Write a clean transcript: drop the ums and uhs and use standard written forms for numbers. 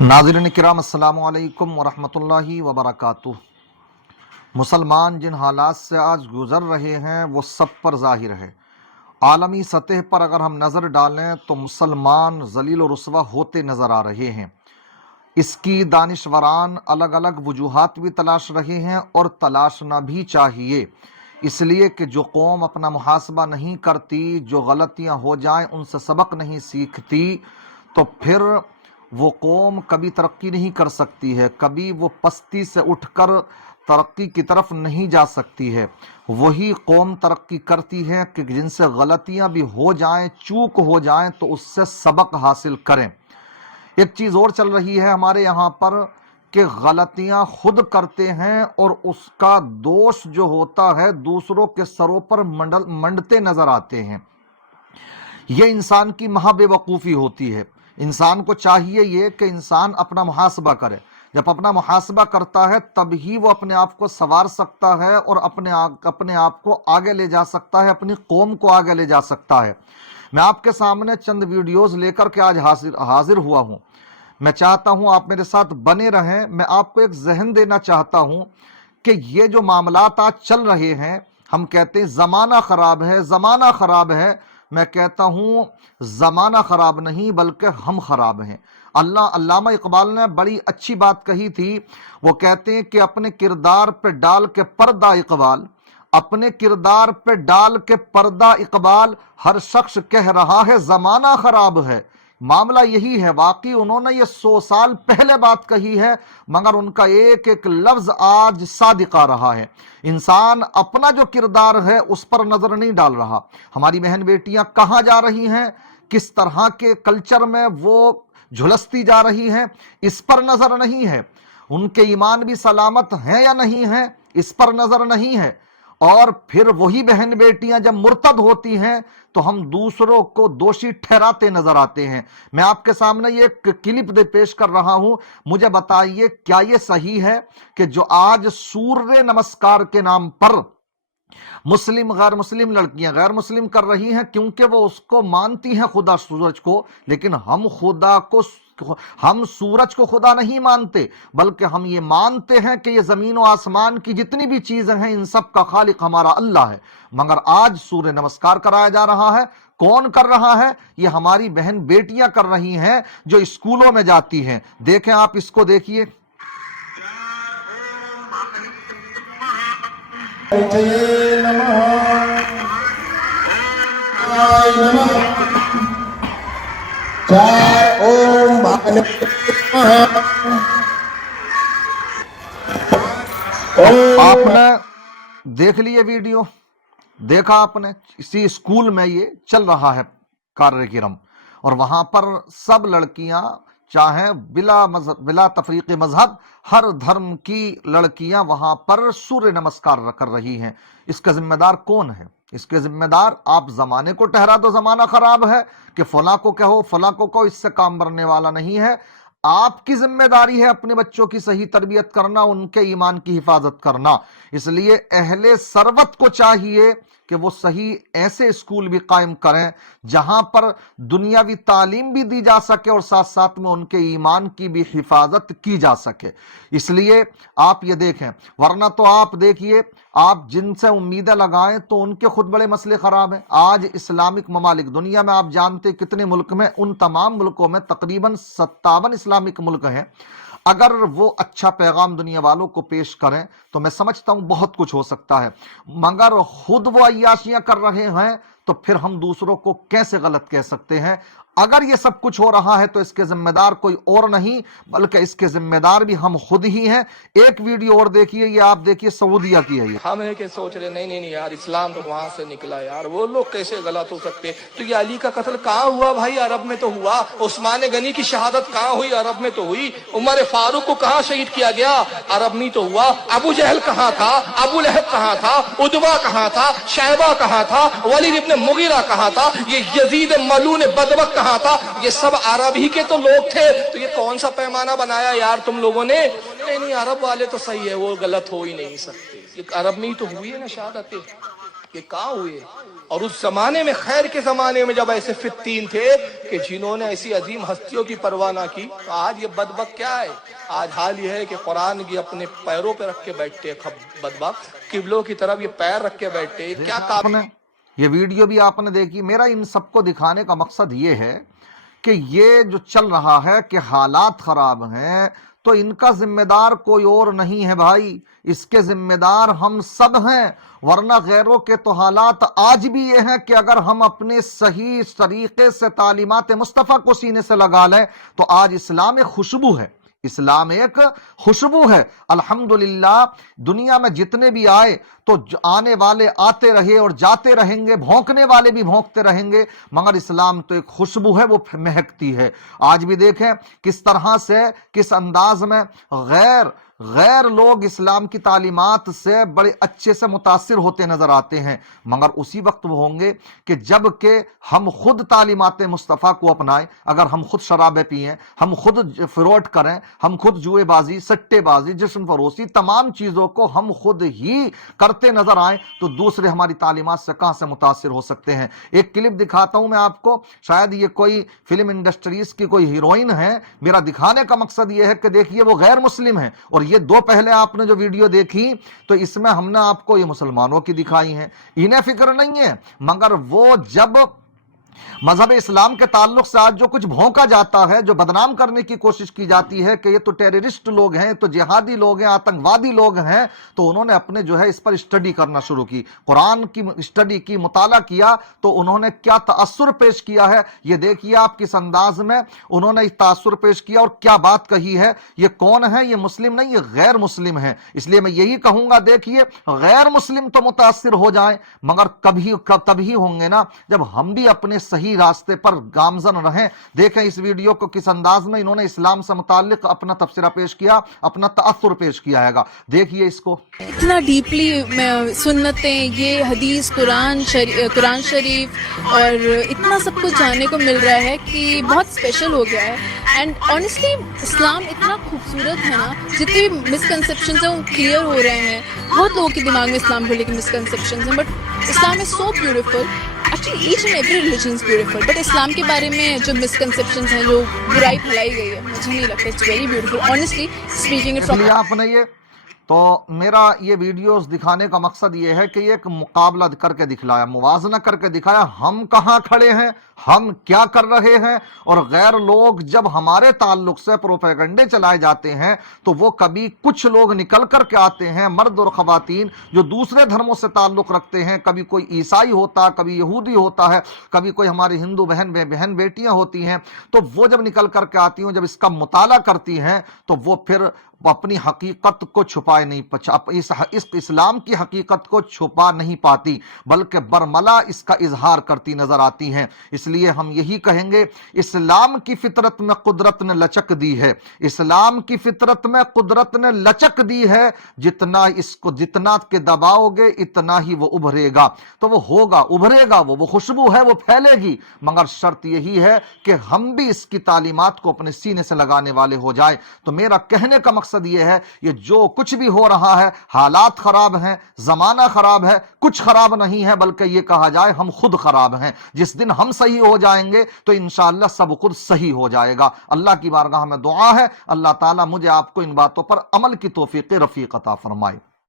नाज़रीन किराम अस्सलामु अलैकुम वरहमतुल्लाहि वबरकातुह। मुसलमान जिन हालात से आज गुज़र रहे हैं वो सब पर ज़ाहिर है। आलमी सतह पर अगर हम नज़र डालें तो मुसलमान ज़लील और रुस्वा होते नज़र आ रहे हैं। इसकी दानिशवरान अलग अलग वजूहात भी तलाश रहे हैं और तलाशना भी चाहिए, इसलिए कि जो कौम अपना मुहासबा नहीं करती, जो गलतियां हो जाएं उनसे सबक नहीं सीखती, तो फिर वो कौम कभी तरक्की नहीं कर सकती है, कभी वो पस्ती से उठकर तरक्की की तरफ नहीं जा सकती है। वही कौम तरक्की करती है कि जिनसे गलतियां भी हो जाएं, चूक हो जाएं, तो उससे सबक हासिल करें। एक चीज़ और चल रही है हमारे यहाँ पर कि गलतियां खुद करते हैं और उसका दोष जो होता है दूसरों के सरों पर मंडते नजर आते हैं। ये इंसान की महा बेवकूफ़ी होती है। इंसान को चाहिए ये कि इंसान अपना मुहासबा करे। जब अपना मुहासबा करता है तब ही वो अपने आप को संवार सकता है और अपने आप को आगे ले जा सकता है, अपनी कौम को आगे ले जा सकता है। मैं आपके सामने चंद वीडियोस लेकर के आज हाजिर हुआ हूँ। मैं चाहता हूँ आप मेरे साथ बने रहें। मैं आपको एक जहन देना चाहता हूँ कि ये जो मामलात आज चल रहे हैं, हम कहते हैं ज़माना ख़राब है, ज़माना ख़राब है। मैं कहता हूँ ज़माना ख़राब नहीं बल्कि हम ख़राब हैं। अल्लामा इकबाल ने बड़ी अच्छी बात कही थी। वो कहते हैं कि अपने किरदार पे डाल के पर्दा इकबाल, अपने किरदार पे डाल के पर्दा इकबाल, हर शख्स कह रहा है ज़माना ख़राब है। मामला यही है। वाकई उन्होंने ये 100 साल पहले बात कही है, मगर उनका एक एक लफ्ज आज सादिक आ रहा है। इंसान अपना जो किरदार है उस पर नजर नहीं डाल रहा। हमारी बहन बेटियां कहां जा रही हैं, किस तरह के कल्चर में वो झुलसती जा रही हैं, इस पर नजर नहीं है। उनके ईमान भी सलामत हैं या नहीं है, इस पर नजर नहीं है। और फिर वही बहन बेटियां जब मुर्तद होती हैं तो हम दूसरों को दोषी ठहराते नजर आते हैं। मैं आपके सामने ये क्लिप पेश कर रहा हूं। मुझे बताइए क्या ये सही है कि जो आज सूर्य नमस्कार के नाम पर मुस्लिम गैर मुस्लिम लड़कियां गैर मुस्लिम कर रही हैं क्योंकि वो उसको मानती हैं खुदा सूरज को, लेकिन हम सूरज को खुदा नहीं मानते, बल्कि हम ये मानते हैं कि ये जमीन और आसमान की जितनी भी चीजें हैं इन सब का खालिक हमारा अल्लाह है। मगर आज सूर्य नमस्कार कराया जा रहा है। कौन कर रहा है? ये हमारी बहन बेटियां कर रही हैं जो स्कूलों में जाती हैं। देखें, आप इसको देखिए। आपने देख लिए वीडियो, देखा आपने, इसी स्कूल में ये चल रहा है कार्यक्रम, और वहां पर सब लड़कियां चाहे बिला तफरीक मजहब हर धर्म की लड़कियां वहां पर सूर्य नमस्कार कर रही हैं। इसका जिम्मेदार कौन है? इसके जिम्मेदार आप जमाने को ठहरा दो जमाना खराब है कि फला को कहो फला को कहो, इससे काम बनने वाला नहीं है। आपकी जिम्मेदारी है अपने बच्चों की सही तरबियत करना, उनके ईमान की हिफाजत करना। इसलिए अहले सरवत को चाहिए कि वो सही ऐसे स्कूल भी कायम करें जहां पर दुनियावी तालीम भी दी जा सके और साथ साथ में उनके ईमान की भी हिफाजत की जा सके। इसलिए आप ये देखें, वरना तो आप देखिए, आप जिनसे उम्मीदें लगाएं तो उनके खुद बड़े मसले खराब हैं। आज इस्लामिक ममालिक दुनिया में आप जानते कितने मुल्क में, उन तमाम मुल्कों में तकरीबन 57 इस्लामिक मुल्क हैं। अगर वो अच्छा पैगाम दुनिया वालों को पेश करें तो मैं समझता हूं बहुत कुछ हो सकता है। मगर खुद वो अय्याशियां कर रहे हैं तो फिर हम दूसरों को कैसे गलत कह सकते हैं? अगर ये सब कुछ हो रहा है तो इसके जिम्मेदार कोई और नहीं बल्कि इसके जिम्मेदार भी हम खुद ही हैं। एक वीडियो और देखिए, ये आप देखिए, सऊदीया की है। ये हम है कि सोच रहे नहीं यार, इस्लाम तो वहां से निकला यार, वो लोग कैसे गलत हो सकते? तो ये अली का कत्ल कहाँ हुआ भाई? अरब में तो हुआ। उस्मान गनी की शहादत कहाँ हुई? अरब में तो हुई। उमर फारूक को कहाँ शहीद किया गया? अरब में तो हुआ। अबू जहल कहाँ था? अबू लहब कहाँ था? उदवा कहाँ था? शैबा कहाँ था? वलीद इब्न मुगीरा कहाँ था? ये यजीद मलून बदबक कहाँ था? ये सब अरब ही के तो लोग थे। तो ये कौन सा पैमाना बनाया यार तुम लोगों ने? नहीं अरब वाले तो सही है, वो गलत हो ही नहीं सकते। ये अरब में ही तो हुई है ना शहादत। یہ کہاں ہوئے؟ اور اس زمانے میں، خیر کے زمانے میں، جب ایسے فتین تھے کہ جنہوں نے ایسی عظیم ہستیوں کی پرواہ نہ کی، تو آج یہ بدبخت کیا ہے؟ آج حال یہ ہے کہ قرآن کی اپنے پیروں پہ رکھ کے بیٹھتے بدبخت، قبلوں کی طرف یہ پیر رکھ کے بیٹھتے. کیا آپ نے یہ ویڈیو بھی آپ نے دیکھی. میرا ان سب کو دکھانے کا مقصد یہ ہے کہ یہ جو چل رہا ہے کہ حالات خراب ہیں تو ان کا ذمہ دار کوئی اور نہیں ہے بھائی، اس کے ذمہ دار ہم سب ہیں. ورنہ غیروں کے تو حالات آج بھی یہ ہیں کہ اگر ہم اپنے صحیح طریقے سے تعلیمات مصطفیٰ کو سینے سے لگا لیں تو آج اسلام ایک خوشبو ہے. اسلام ایک خوشبو ہے. الحمدللہ دنیا میں جتنے بھی آئے تو آنے والے آتے رہے اور جاتے رہیں گے، بھونکنے والے بھی بھونکتے رہیں گے، مگر اسلام تو ایک خوشبو ہے، وہ مہکتی ہے. آج بھی دیکھیں کس طرح سے، کس انداز میں غیر لوگ اسلام کی تعلیمات سے بڑے اچھے سے متاثر ہوتے نظر آتے ہیں. مگر اسی وقت وہ ہوں گے کہ جب کہ ہم خود تعلیمات مصطفیٰ کو اپنائیں. اگر ہم خود شرابیں پئیں، ہم خود فروٹ کریں، ہم خود جوئے بازی، سٹے بازی، جسم فروشی، تمام چیزوں کو ہم خود ہی کرتے نظر آئیں تو دوسرے ہماری تعلیمات سے کہاں سے متاثر ہو سکتے ہیں. ایک کلپ دکھاتا ہوں میں آپ کو. شاید یہ کوئی فلم انڈسٹریز کی کوئی ہیروئن ہے. میرا دکھانے کا مقصد یہ ہے کہ دیکھیے وہ غیر مسلم ہیں، اور یہ دو پہلے آپ نے جو ویڈیو دیکھی تو اس میں ہم نے آپ کو یہ مسلمانوں کی دکھائی ہیں. انہیں فکر نہیں ہے، مگر وہ جب مذہب اسلام کے تعلق سے آج جو کچھ بھونکا جاتا ہے، جو بدنام کرنے کی کوشش کی جاتی ہے کہ یہ تو ٹیررسٹ لوگ ہیں، تو جہادی لوگ ہیں، آتنکوادی لوگ ہیں، تو انہوں نے اپنے جو ہے اس پر اسٹڈی کرنا شروع کی، قرآن کی اسٹڈی کی، مطالعہ کیا، تو انہوں نے کیا تأثر پیش کیا ہے یہ دیکھیے آپ کس انداز میں انہوں نے تأثر پیش کیا اور کیا بات کہی ہے. یہ کون ہے؟ یہ مسلم نہیں، یہ غیر مسلم ہے. اس لیے میں یہی کہوں گا، دیکھیے غیر مسلم تو متاثر ہو جائیں مگر تبھی ہوں گے نا جب ہم بھی اپنے صحیح راستے پر گامزن رہیں. دیکھیں اس ویڈیو کو کس انداز میں انہوں نے اسلام سے متعلق اپنا تبصرہ پیش کیا، اپنا تأثر پیش کیا ہے گا. دیکھیے اس کو. اتنا ڈیپلی سنتیں، یہ حدیث، قرآن شریف اور اتنا سب کچھ جاننے کو مل رہا ہے کہ بہت اسپیشل ہو گیا ہے. اینڈ آنیسٹلی اسلام اتنا خوبصورت ہے نا، جتنے بھی مسکنسیپشنز ہیں وہ کلیئر ہو رہے ہیں. بہت لوگوں کے دماغ میں اسلام کو لے کے مسکنسیپشنز ہیں، but Islam is so beautiful. Actually each and every religion is beautiful, but Islam کے بارے میں جو مسکنسیپشنز ہیں، جو برائی پھیلائی گئی ہے، مجھے نہیں لگتا it's very beautiful. Honestly speaking it from آپ نے یہ تو میرا یہ ویڈیوز دکھانے کا مقصد یہ ہے کہ یہ ایک مقابلہ کر کے دکھلایا، موازنہ کر کے دکھایا، ہم کہاں کھڑے ہیں، ہم کیا کر رہے ہیں. اور غیر لوگ جب ہمارے تعلق سے پروپیگنڈے چلائے جاتے ہیں تو وہ کبھی کچھ لوگ نکل کر کے آتے ہیں، مرد اور خواتین جو دوسرے دھرموں سے تعلق رکھتے ہیں، کبھی کوئی عیسائی ہوتا، کبھی یہودی ہوتا ہے، کبھی کوئی ہماری ہندو بہن بیٹیاں ہوتی ہیں، تو وہ جب نکل کر کے آتی ہیں، جب اس کا مطالعہ کرتی ہیں تو وہ پھر اپنی حقیقت کو چھپائے نہیں، اس اسلام کی حقیقت کو چھپا نہیں پاتی بلکہ برملا اس کا اظہار کرتی نظر آتی ہیں. اس لیے ہم یہی کہیں گے، اسلام کی فطرت میں قدرت نے لچک دی ہے، اسلام کی فطرت میں قدرت نے لچک دی ہے. جتنا کہ دباؤ گے اتنا ہی وہ ابھرے گا. تو وہ ہوگا، ابھرے گا، وہ خوشبو ہے، وہ پھیلے گی. مگر شرط یہی ہے کہ ہم بھی اس کی تعلیمات کو اپنے سینے سے لگانے والے ہو جائیں. تو میرا کہنے کا مقصد یہ ہے، یہ جو کچھ بھی ہو رہا ہے، حالات خراب ہیں، زمانہ خراب ہے، کچھ خراب نہیں ہے، بلکہ یہ کہا جائے ہم خود خراب ہیں. جس دن ہم صحیح ہو جائیں گے تو انشاءاللہ سب خود صحیح ہو جائے گا. اللہ کی بارگاہ میں دعا ہے اللہ تعالیٰ مجھے آپ کو ان باتوں پر عمل کی توفیق رفیق عطا فرمائے.